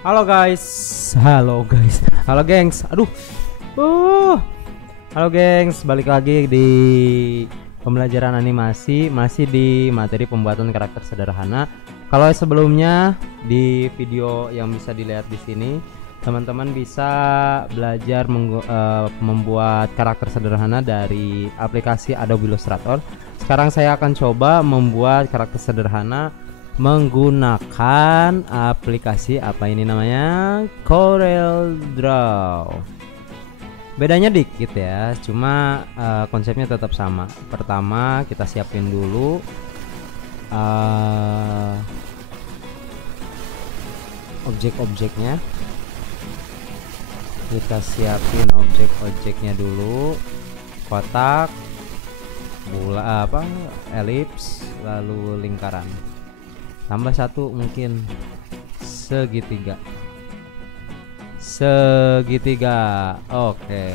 Halo guys, halo guys, halo gengs. Aduh, halo gengs, balik lagi di pembelajaran animasi, masih di materi pembuatan karakter sederhana. Kalau sebelumnya di video yang bisa dilihat di sini, teman-teman bisa belajar membuat karakter sederhana dari aplikasi Adobe Illustrator. Sekarang saya akan coba membuat karakter sederhana menggunakan aplikasi apa ini namanya, Corel Draw. Bedanya dikit ya, cuma konsepnya tetap sama. Pertama kita siapin dulu objek-objeknya. Kita siapin objek-objeknya dulu, kotak, bola, elips, lalu lingkaran. Tambah satu mungkin segitiga. Oke.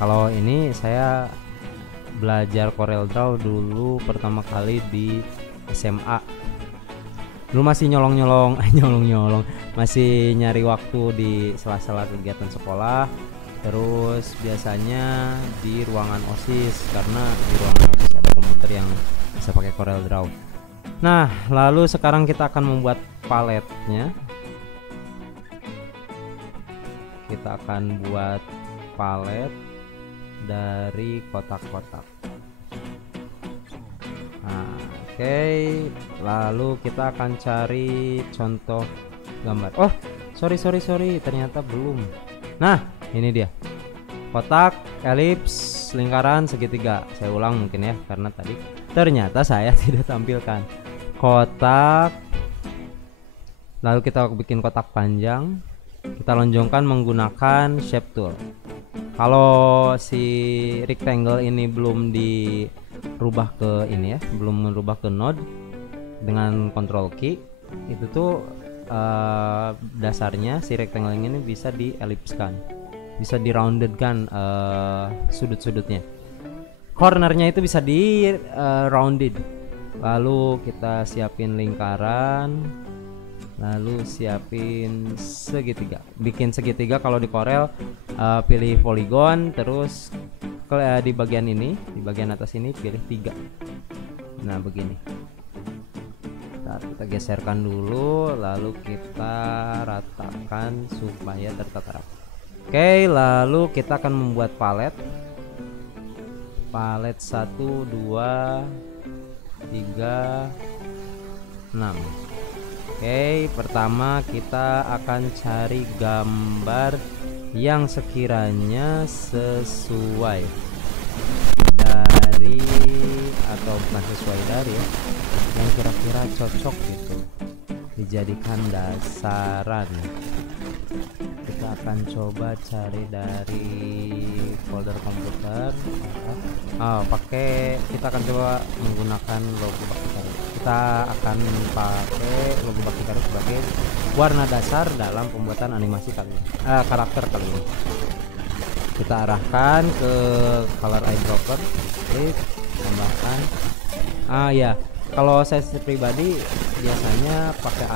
Kalau ini saya belajar Corel Draw dulu pertama kali di SMA. Dulu masih nyolong-nyolong, masih nyari waktu di sela-sela kegiatan sekolah. Terus biasanya di ruangan OSIS, karena di ruangan OSIS ada komputer yang bisa pakai Corel Draw. Nah, lalu sekarang kita akan membuat paletnya. Kita akan buat palet dari kotak-kotak. Nah, oke. Lalu kita akan cari contoh gambar. Oh, sorry, ternyata belum. Nah, ini dia. Kotak, elips, lingkaran, segitiga. Saya ulang mungkin ya, karena tadi ternyata saya tidak tampilkan. Kotak, lalu kita bikin kotak panjang, kita lonjongkan menggunakan shape tool. Kalau si rectangle ini belum dirubah ke ini ya, belum merubah ke node, dengan control key itu tuh dasarnya si rectangle ini bisa di ellipskan, bisa di roundedkan sudut-sudutnya, cornernya itu bisa di rounded. Lalu kita siapin lingkaran, lalu siapin segitiga. Bikin segitiga kalau di Corel pilih polygon, terus kalau di bagian ini, di bagian atas ini pilih 3. Nah begini. Kita geserkan dulu, lalu kita ratakan supaya tertata rapi. Oke, lalu kita akan membuat palet 1, 2, 3, 6. Oke, pertama kita akan cari gambar yang sekiranya sesuai dari, atau bukan sesuai dari ya, yang kira-kira cocok gitu dijadikan dasaran. Kita akan coba cari dari folder komputer. Kita akan coba menggunakan logo Bakti. Kita akan pakai logo Bakti sebagai warna dasar dalam pembuatan animasi kali ini, karakter kali ini. Kita arahkan ke color eyedropper, klik, tambahkan. Ya, kalau saya pribadi biasanya pakai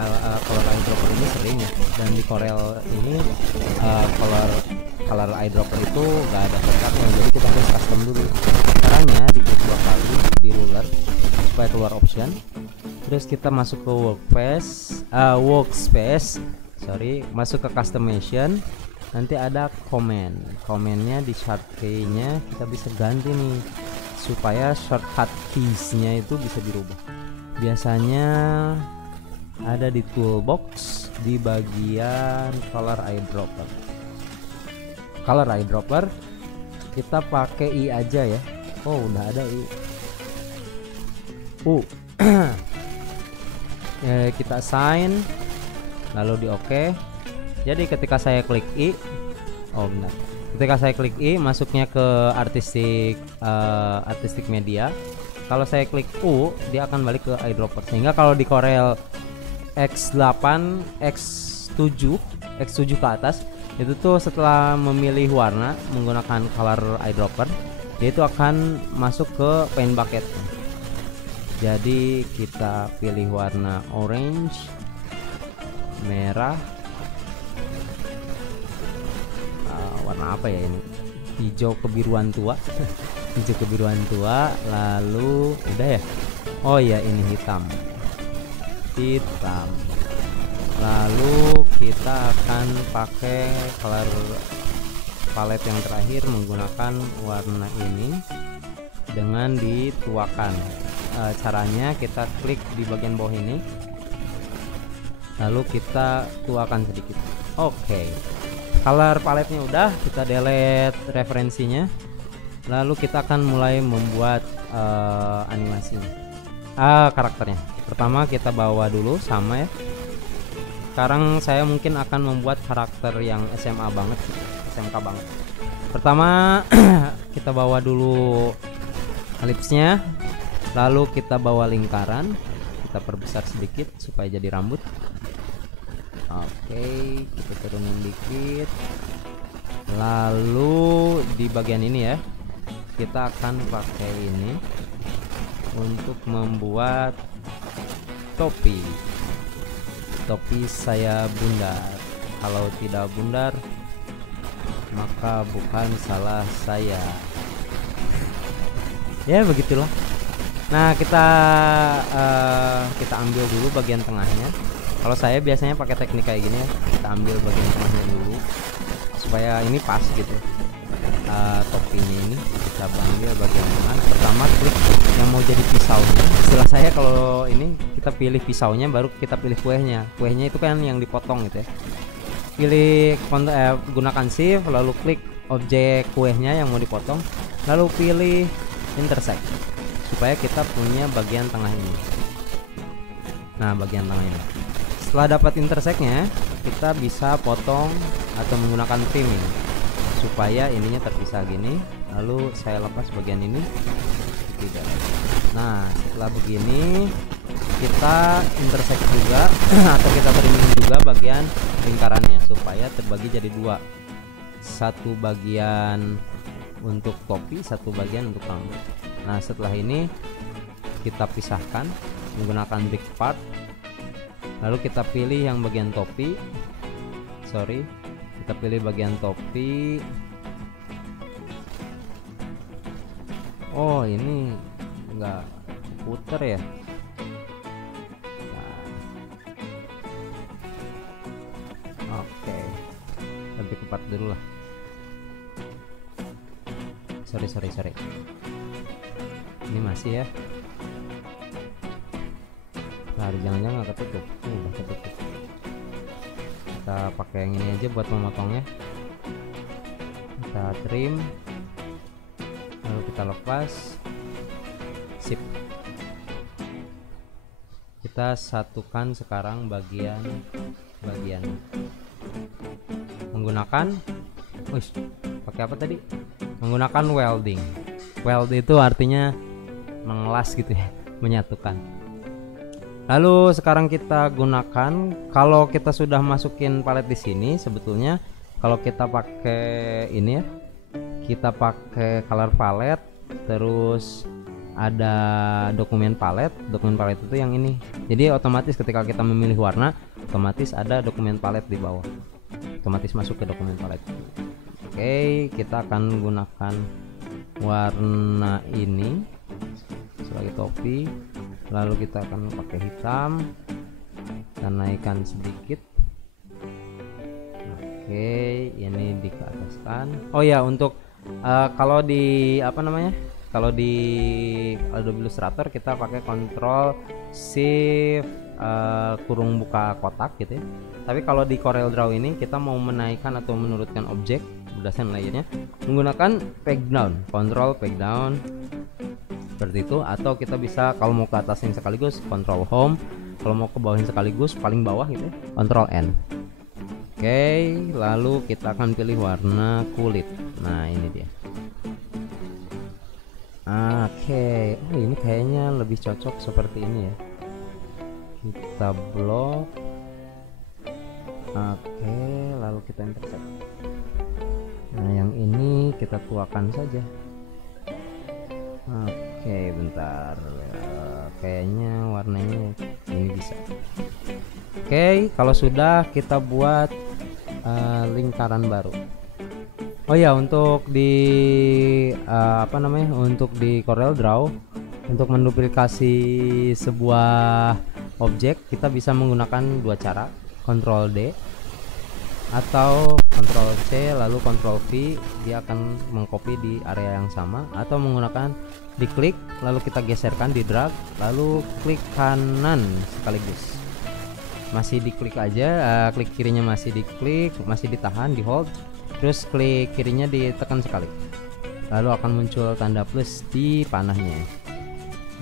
color eyedropper ini sering ya, dan di Corel ini color eyedropper itu gak ada shortcutnya, jadi kita harus custom dulu. Caranya diklik 2 kali di ruler supaya keluar option, terus kita masuk ke workspace, masuk ke customization. Nanti ada komennya di short key nya kita bisa ganti nih supaya shortcut keys-nya itu bisa dirubah. Biasanya ada di toolbox di bagian color eyedropper. Kita pakai I aja ya. Oh, udah ada I. Kita assign, lalu di OK. Jadi ketika saya klik I, ketika saya klik I, masuknya ke artistic media. Kalau saya klik U, dia akan balik ke eyedropper. Sehingga kalau di Corel X8, X7 ke atas, itu tuh setelah memilih warna menggunakan color eyedropper, dia itu akan masuk ke paint bucket. Jadi kita pilih warna orange, merah, warna apa ya ini, hijau kebiruan tua. Hijau kebiruan tua. Lalu udah ya, oh ya ini hitam. Lalu kita akan pakai color palette yang terakhir menggunakan warna ini dengan dituakan. Caranya kita klik di bagian bawah ini, lalu kita tuakan sedikit. Oke, color paletnya udah, kita delete referensinya, lalu kita akan mulai membuat animasinya, karakternya. Pertama kita bawa dulu sama ya. Sekarang saya mungkin akan membuat karakter yang SMA banget, SMK banget. Pertama kita bawa dulu ellipsnya, lalu kita bawa lingkaran, kita perbesar sedikit supaya jadi rambut. Oke, kita turunin dikit. Lalu di bagian ini ya, kita akan pakai ini untuk membuat topi. Topi saya bundar. Kalau tidak bundar, maka bukan salah saya. Ya begitulah. Nah kita ambil dulu bagian tengahnya. Kalau saya biasanya pakai teknik kayak gini ya, kita ambil bagian tengahnya dulu supaya ini pas gitu. Topinya ini kita ambil bagian tengah. Pertama klik yang mau jadi pisaunya. Istilah saya kalau ini kita pilih pisaunya, baru kita pilih kuehnya. Kuehnya itu kan yang dipotong gitu ya. Pilih gunakan shift, lalu klik objek kuehnya yang mau dipotong, lalu pilih intersect supaya kita punya bagian tengah ini. Nah bagian tengah ini, setelah dapat intersectnya, kita bisa potong atau menggunakan trimming supaya ininya terpisah gini. Lalu saya lepas bagian ini tidak. Nah setelah begini kita intersect juga atau kita trimming juga bagian lingkarannya supaya terbagi jadi dua, satu bagian untuk topi, satu bagian untuk rambut. Nah setelah ini kita pisahkan menggunakan big part, lalu kita pilih yang bagian topi. Kita pilih bagian topi. Oh ini enggak puter ya. Nah. Oke, lebih cepat dulu lah. Sorry. Ini masih ya. Nah, jangan-jangan nggak ketutup. Udah ketutup. Kita pakai yang ini aja buat memotongnya. Kita trim, lalu kita lepas. Sip. Kita satukan sekarang bagian menggunakan pakai apa tadi? Menggunakan welding. Weld itu artinya mengelas gitu ya, menyatukan. Lalu sekarang kita gunakan, kalau kita sudah masukin palet di sini, sebetulnya kalau kita pakai ini ya, kita pakai color palette, terus ada dokumen palet. Dokumen palet itu yang ini. Jadi otomatis ketika kita memilih warna, otomatis ada dokumen palet di bawah. Otomatis masuk ke dokumen palet. Oke, kita akan gunakan warna ini sebagai topi. Lalu kita akan pakai hitam dan naikkan sedikit. Oke, ini dikeataskan. Oh ya, untuk kalau di kalau di Adobe Illustrator kita pakai Ctrl Shift kurung buka kotak gitu ya. Tapi kalau di Corel Draw ini kita mau menaikkan atau menurunkan objek berdasarkan layernya menggunakan peg down, Ctrl peg down seperti itu. Atau kita bisa kalau mau ke atasin sekaligus Ctrl Home, kalau mau ke bawahin sekaligus paling bawah gitu ya, Ctrl N. Oke, lalu kita akan pilih warna kulit. Nah ini dia. Oke, oh ini kayaknya lebih cocok seperti ini ya. Kita blok. Oke, lalu kita intersect. Nah yang ini kita tuakan saja. Oke, bentar. Kayaknya warnanya ini bisa. Oke, kalau sudah kita buat lingkaran baru. Oh ya, untuk di apa namanya? Untuk di Corel Draw, untuk menduplikasi sebuah objek kita bisa menggunakan dua cara, Ctrl D atau Ctrl C lalu Ctrl V, dia akan mengcopy di area yang sama, atau menggunakan diklik lalu kita geserkan, di drag lalu klik kanan sekaligus. Masih diklik aja, klik kirinya masih diklik, masih ditahan, di hold, terus klik kirinya ditekan sekali, lalu akan muncul tanda plus di panahnya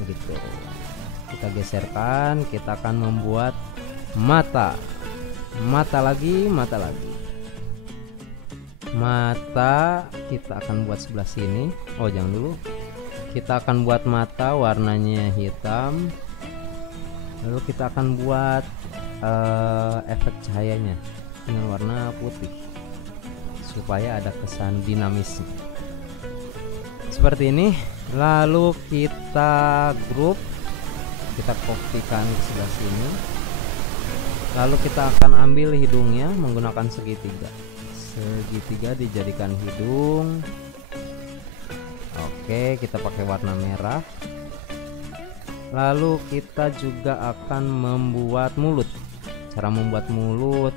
begitu. Kita geserkan, kita akan membuat mata lagi, mata kita akan buat sebelah sini. Oh jangan dulu, kita akan buat mata warnanya hitam, lalu kita akan buat efek cahayanya dengan warna putih supaya ada kesan dinamis seperti ini. Lalu kita grup, kita kopikan ke sebelah sini, lalu kita akan ambil hidungnya menggunakan segitiga dijadikan hidung. Oke, kita pakai warna merah. Lalu kita juga akan membuat mulut. Cara membuat mulut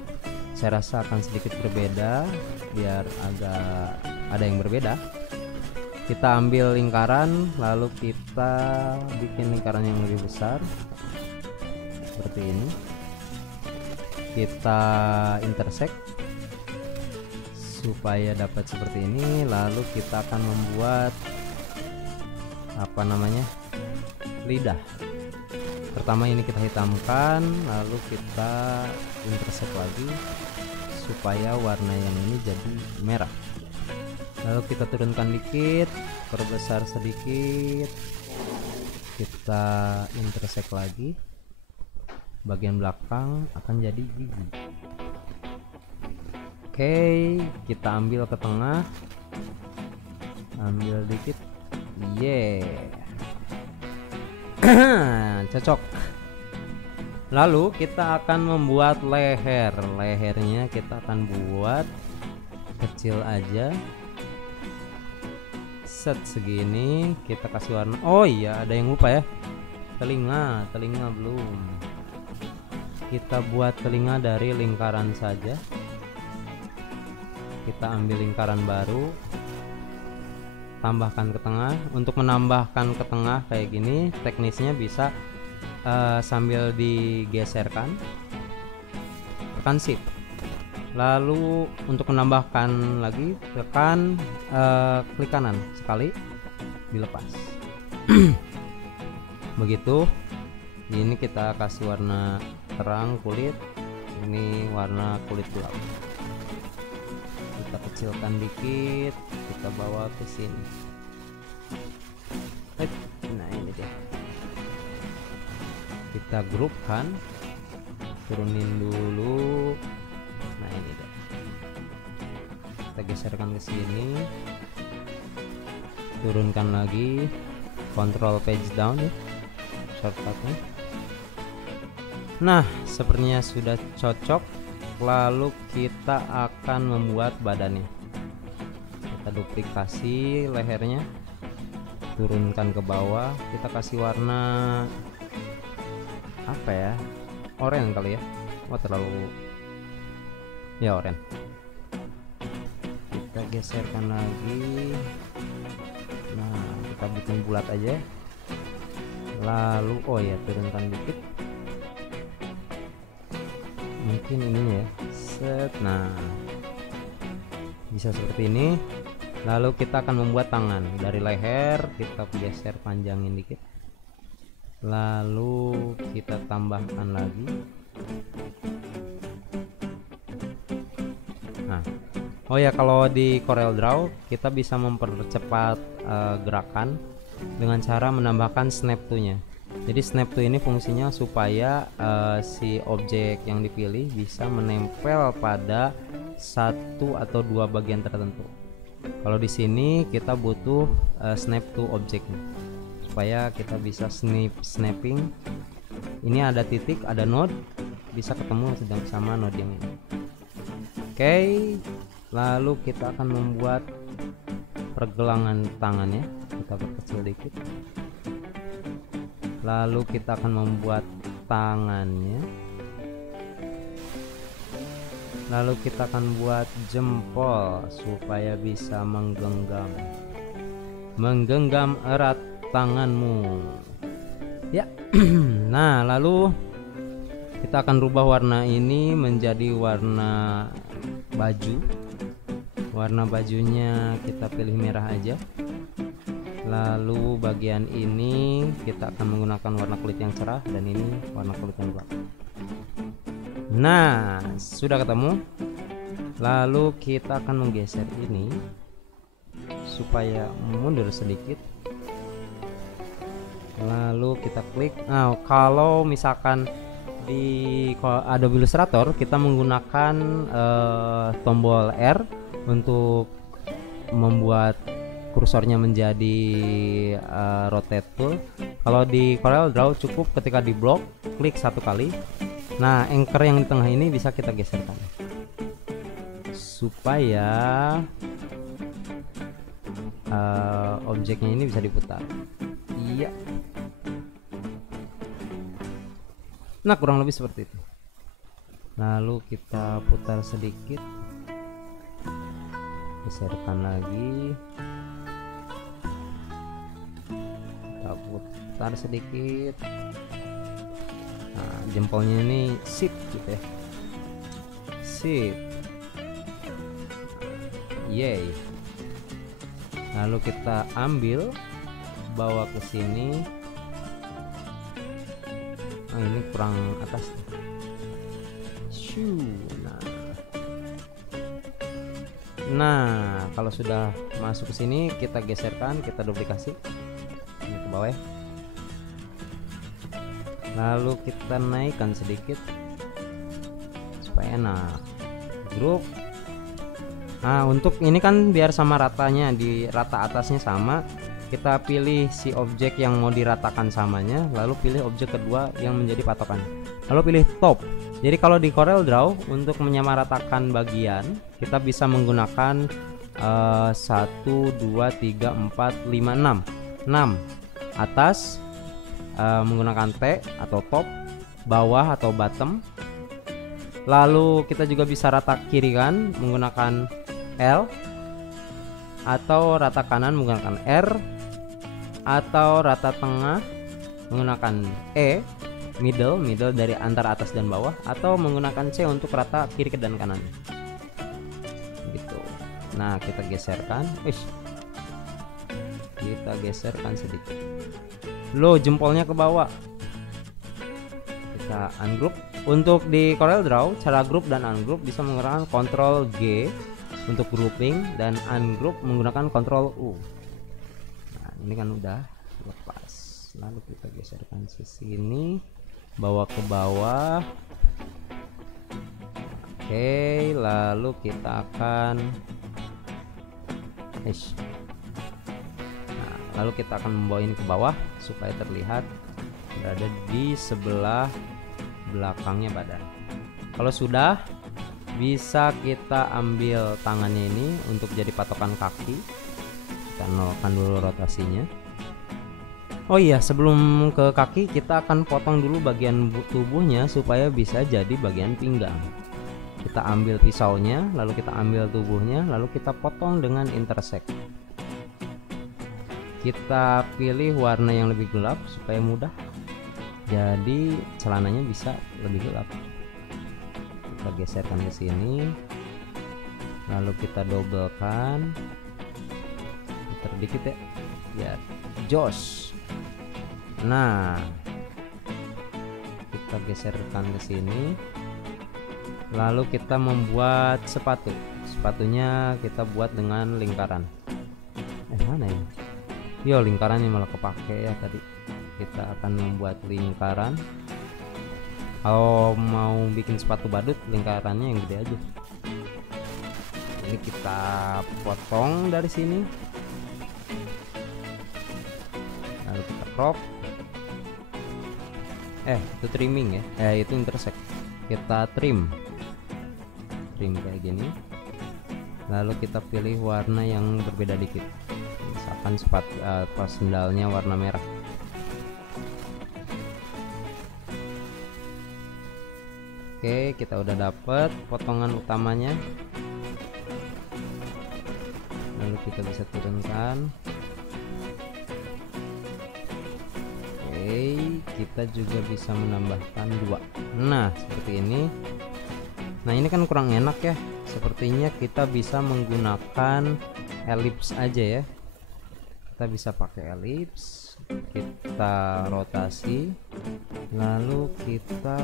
saya rasa akan sedikit berbeda, biar agak ada yang berbeda. Kita ambil lingkaran, lalu kita bikin lingkaran yang lebih besar seperti ini. Kita intersect supaya dapat seperti ini. Lalu kita akan membuat apa namanya, lidah. Pertama ini kita hitamkan, lalu kita intersect lagi supaya warna yang ini jadi merah. Lalu kita turunkan dikit, perbesar sedikit, kita intersect lagi, bagian belakang akan jadi gigi. Oke, kita ambil ke tengah, ambil dikit, cocok. Lalu kita akan membuat lehernya kita akan buat kecil aja, set segini. Kita kasih warna, oh iya ada yang lupa ya, telinga belum. Kita buat telinga dari lingkaran saja, kita ambil lingkaran baru, tambahkan ke tengah. Untuk menambahkan ke tengah kayak gini, teknisnya bisa sambil digeserkan, tekan shift, lalu untuk menambahkan lagi tekan klik kanan sekali, dilepas. Begitu. Ini kita kasih warna terang kulit, ini warna kulit gelap. Kita kecilkan dikit, kita bawa ke sini. Nah ini dia, kita grupkan, turunin dulu. Nah ini dia, kita geserkan ke sini, turunkan lagi, control page down ya shortcutnya. Nah sepertinya sudah cocok. Lalu kita akan membuat badannya, kita duplikasi lehernya, turunkan ke bawah, kita kasih warna apa ya, oranye kali ya. Wah terlalu ya, oranye. Kita geserkan lagi. Nah kita bikin bulat aja, lalu oh ya turunkan dikit, mungkin ini ya, set. Nah bisa seperti ini. Lalu kita akan membuat tangan dari leher, kita geser panjangin dikit, lalu kita tambahkan lagi. Nah oh ya, kalau di Corel Draw kita bisa mempercepat gerakan dengan cara menambahkan snap to nya. Jadi snap to ini fungsinya supaya si objek yang dipilih bisa menempel pada satu atau dua bagian tertentu. Kalau di sini kita butuh snap to objeknya supaya kita bisa snapping. Ini ada titik, ada node, bisa ketemu sedang sama node yang ini. Oke, Lalu kita akan membuat pergelangan tangannya, kita perkecil dikit. Lalu kita akan membuat tangannya. Lalu kita akan buat jempol supaya bisa menggenggam erat tanganmu. Ya. Nah, lalu kita akan rubah warna ini menjadi warna baju. Warna bajunya kita pilih merah aja. Lalu bagian ini kita akan menggunakan warna kulit yang cerah, dan ini warna kulit yang gelap. Nah, sudah ketemu. Lalu kita akan menggeser ini supaya mundur sedikit. Lalu kita klik. Nah, kalau misalkan di Adobe Illustrator kita menggunakan tombol R untuk membuat kursornya menjadi rotate tool. Kalau di Corel Draw cukup ketika di blok klik satu kali. Nah, anchor yang di tengah ini bisa kita geserkan supaya objeknya ini bisa diputar. Iya. Nah, kurang lebih seperti itu. Lalu kita putar sedikit, geserkan lagi, kita putar sedikit. Nah, jempolnya ini sip gitu ya, sip. Yay. Lalu kita ambil, bawa ke sini. Nah, ini kurang atas. Nah, kalau sudah masuk ke sini kita geserkan, kita duplikasi ini ke bawah ya. Lalu kita naikkan sedikit supaya enak. Grup. Nah, untuk ini kan biar sama ratanya, di rata atasnya sama, kita pilih si objek yang mau diratakan samanya, lalu pilih objek kedua yang menjadi patokan, lalu pilih top. Jadi kalau di Corel Draw untuk menyamaratakan bagian kita bisa menggunakan 1, 2, 3, 4, 5, 6 atas menggunakan T atau top, bawah atau bottom. Lalu kita juga bisa rata kiri kan menggunakan L, atau rata kanan menggunakan R, atau rata tengah menggunakan E, middle dari antara atas dan bawah, atau menggunakan C untuk rata kiri dan kanan gitu. Nah, kita geserkan, kita geserkan sedikit. Lo jempolnya ke bawah, kita ungroup. Untuk di Corel Draw cara group dan ungroup bisa menggunakan Ctrl G untuk grouping, dan ungroup menggunakan Ctrl U. Nah, ini kan udah lepas. Lalu kita geserkan ke sini, bawa ke bawah. Oke, lalu kita akan lalu kita akan membawa ini ke bawah supaya terlihat berada di sebelah belakangnya badan. Kalau sudah, bisa kita ambil tangannya ini untuk jadi patokan kaki. Kita nolkan dulu rotasinya. Oh iya, sebelum ke kaki kita akan potong dulu bagian tubuhnya supaya bisa jadi bagian pinggang. Kita ambil pisaunya, lalu kita ambil tubuhnya, lalu kita potong dengan intersect. Kita pilih warna yang lebih gelap supaya mudah, jadi celananya bisa lebih gelap. Kita geserkan ke sini, lalu kita dobelkan, putar dikit ya, biar jos. Nah, kita geserkan ke sini, lalu kita membuat sepatu. Sepatunya kita buat dengan lingkaran. Mana ya? Yo, lingkarannya malah kepake ya tadi. Kita akan membuat lingkaran. Kalau mau bikin sepatu badut, lingkarannya yang gede aja. Ini kita potong dari sini, lalu kita crop. Itu trimming ya. Itu intersect. Kita trim kayak gini. lalu kita pilih warna yang berbeda dikit, misalkan pas sendalnya warna merah. Oke, kita udah dapet potongan utamanya, lalu kita bisa turunkan. Oke, kita juga bisa menambahkan 2. Nah, seperti ini. Nah, ini kan kurang enak ya. Sepertinya kita bisa menggunakan elips aja ya. Kita bisa pakai elips, kita rotasi, lalu kita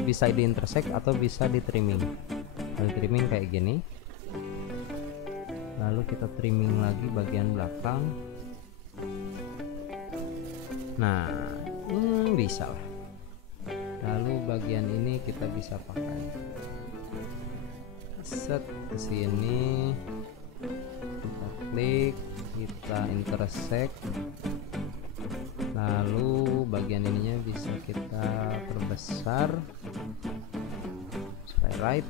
bisa di intersect atau bisa di trimming. Kalau trimming kayak gini, lalu kita trimming lagi bagian belakang. Nah, bisa lah. Lalu bagian ini kita bisa pakai set ke sini, kita klik, kita intersect, lalu bagian ininya bisa kita perbesar supaya right.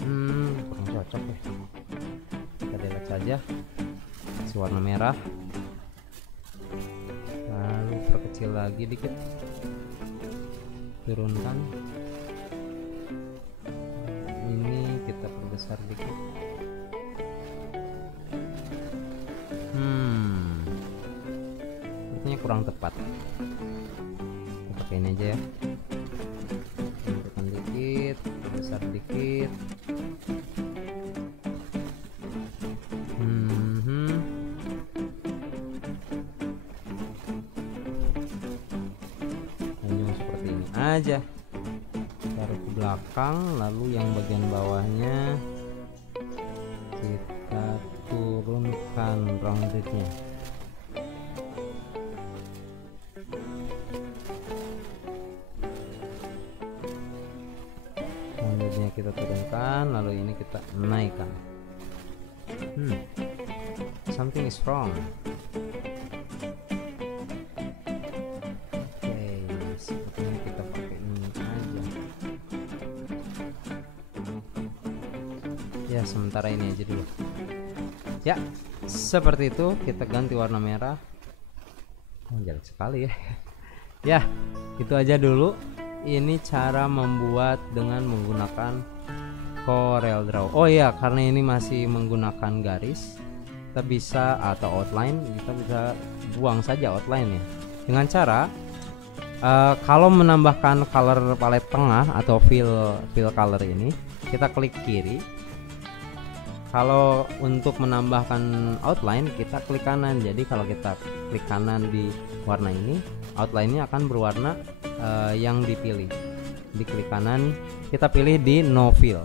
Kurang cocok ya, kita delete saja si warna merah, lalu perkecil lagi dikit, turunkan, ini kita perbesar dikit. Sepertinya kurang tepat, kita pakai ini aja ya, turunkan dikit, perbesar dikit. Seperti ini aja, taruh ke belakang, lalu yang bagian bawahnya kita turunkan roundednya. Roundednya kita turunkan, lalu ini kita naikkan. Something is wrong. Sepertinya kita pakai ini aja ya, sementara ini aja dulu ya. Seperti itu, kita ganti warna merah. Jelek sekali ya. Ya, itu aja dulu. Ini cara membuat dengan menggunakan Corel Draw. Oh iya, karena ini masih menggunakan garis, kita bisa, atau outline, kita bisa buang saja outline ya dengan cara kalau menambahkan color palette tengah atau fill color ini, kita klik kiri. Kalau untuk menambahkan outline, kita klik kanan. Jadi kalau kita klik kanan di warna ini, outline-nya akan berwarna yang dipilih. Di klik kanan, kita pilih di no fill,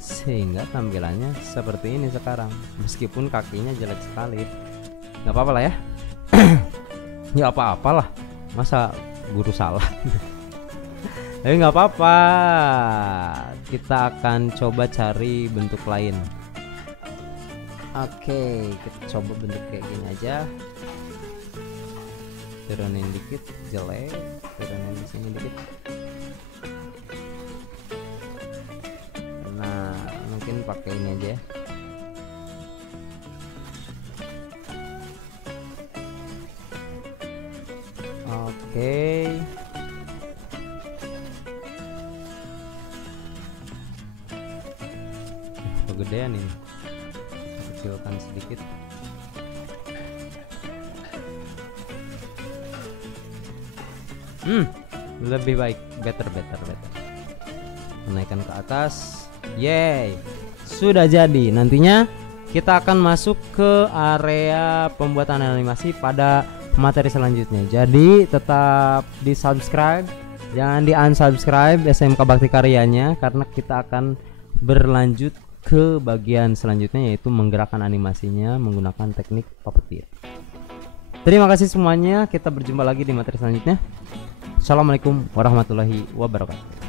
sehingga tampilannya seperti ini sekarang. Meskipun kakinya jelek sekali, nggak apa-apa lah ya. Nggak apa-apalah, masa guru salah. Tapi nggak apa-apa, kita akan coba cari bentuk lain. Oke, kita coba bentuk kayak gini aja. Turunin dikit, jelek. Turunin di sini dikit. Nah, mungkin pakai ini aja. Oke. Kegedean ini, kecilkan sedikit. Lebih baik, better. Menaikkan ke atas. Yeay, sudah jadi. Nantinya kita akan masuk ke area pembuatan animasi pada materi selanjutnya. Jadi tetap di subscribe, jangan di unsubscribe SMK Bakti Karyanya, karena kita akan berlanjut ke bagian selanjutnya, yaitu menggerakkan animasinya menggunakan teknik puppeteer. Terima kasih semuanya, kita berjumpa lagi di materi selanjutnya. Assalamualaikum warahmatullahi wabarakatuh.